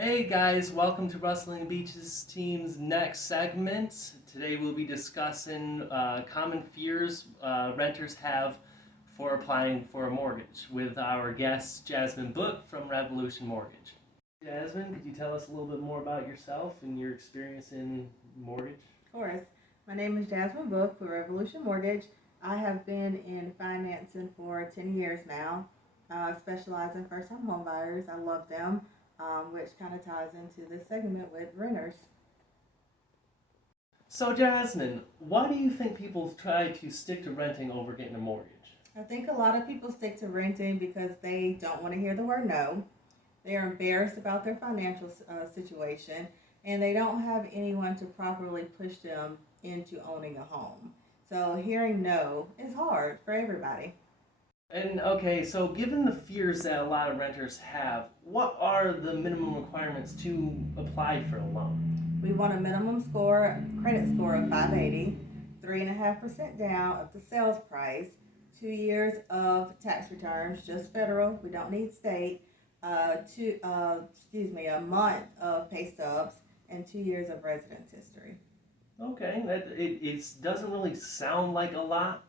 Hey guys, welcome to Rustling Beaches team's next segment. Today we'll be discussing common fears renters have for applying for a mortgage with our guest Jasmine Book from Revolution Mortgage. Jasmine, could you tell us a little bit more about yourself and your experience in mortgage? Of course. My name is Jasmine Book with Revolution Mortgage. I have been in financing for 10 years now. I specialize in first-time home buyers. I love them, which kind of ties into this segment with renters. So Jasmine, why do you think people try to stick to renting over getting a mortgage? I think a lot of people stick to renting because they don't want to hear the word no. They are embarrassed about their financial situation, and they don't have anyone to properly push them into owning a home. So hearing no is hard for everybody. And okay, so given the fears that a lot of renters have, what are the minimum requirements to apply for a loan? We want a minimum credit score of 580, 3.5% down of the sales price, 2 years of tax returns, just federal, we don't need state, a month of pay stubs, and 2 years of residence history. Okay, it doesn't really sound like a lot.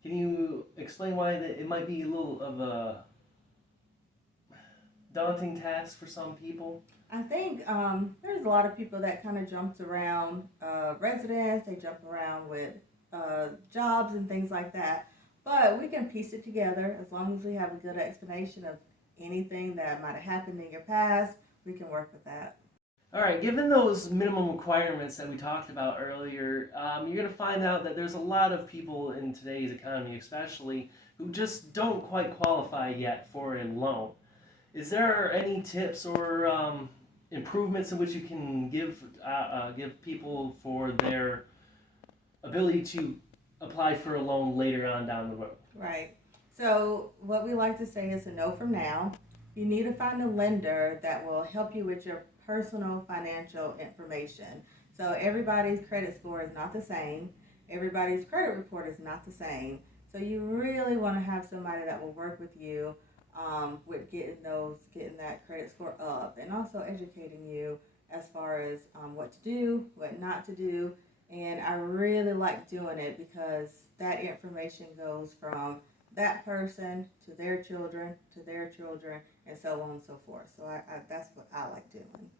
Can you explain why it might be a little of a daunting task for some people? I think there's a lot of people that kind of jumps around residence, they jump around with jobs and things like that. But we can piece it together as long as we have a good explanation of anything that might have happened in your past. We can work with that. All right, given those minimum requirements that we talked about earlier, you're going to find out that there's a lot of people in today's economy, especially, who just don't quite qualify yet for a loan. Is there any tips or improvements in which you can give people for their ability to apply for a loan later on down the road? Right. So what we like to say is a no from now. You need to find a lender that will help you with your personal financial information. So everybody's credit score is not the same. Everybody's credit report is not the same. So you really want to have somebody that will work with you with getting that credit score up, and also educating you as far as what to do, what not to do. And I really like doing it because that information goes from that person to their children, and so on and so forth. So that's what I like doing.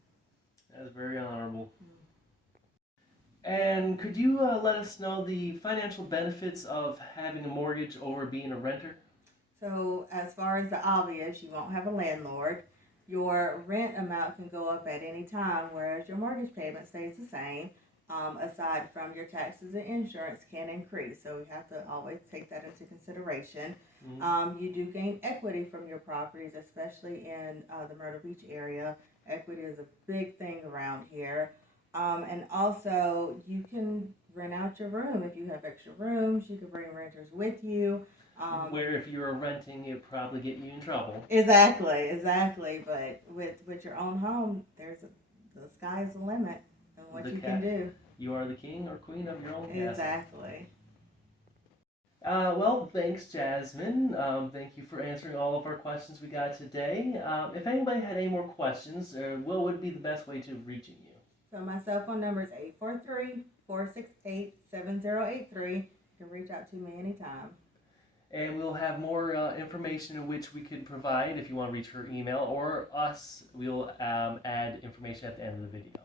That's very honorable. And could you let us know the financial benefits of having a mortgage over being a renter? So as far as the obvious, you won't have a landlord. Your rent amount can go up at any time, whereas your mortgage payment stays the same. Aside from your taxes and insurance can increase, so we have to always take that into consideration. Mm-hmm. You do gain equity from your properties, especially in the Myrtle Beach area. Equity is a big thing around here. And also, you can rent out your room. If you have extra rooms, you can bring renters with you. Where if you were renting, it'd probably get you in trouble. Exactly. But with your own home, the sky's the limit on what you can do. You are the king or queen of your own castle. Exactly. Well, thanks, Jasmine. Thank you for answering all of our questions we got today. If anybody had any more questions, what would be the best way to reaching you? So my cell phone number is 843-468-7083. You can reach out to me anytime. And we'll have more information in which we could provide if you want to reach her email, or us. We'll add information at the end of the video.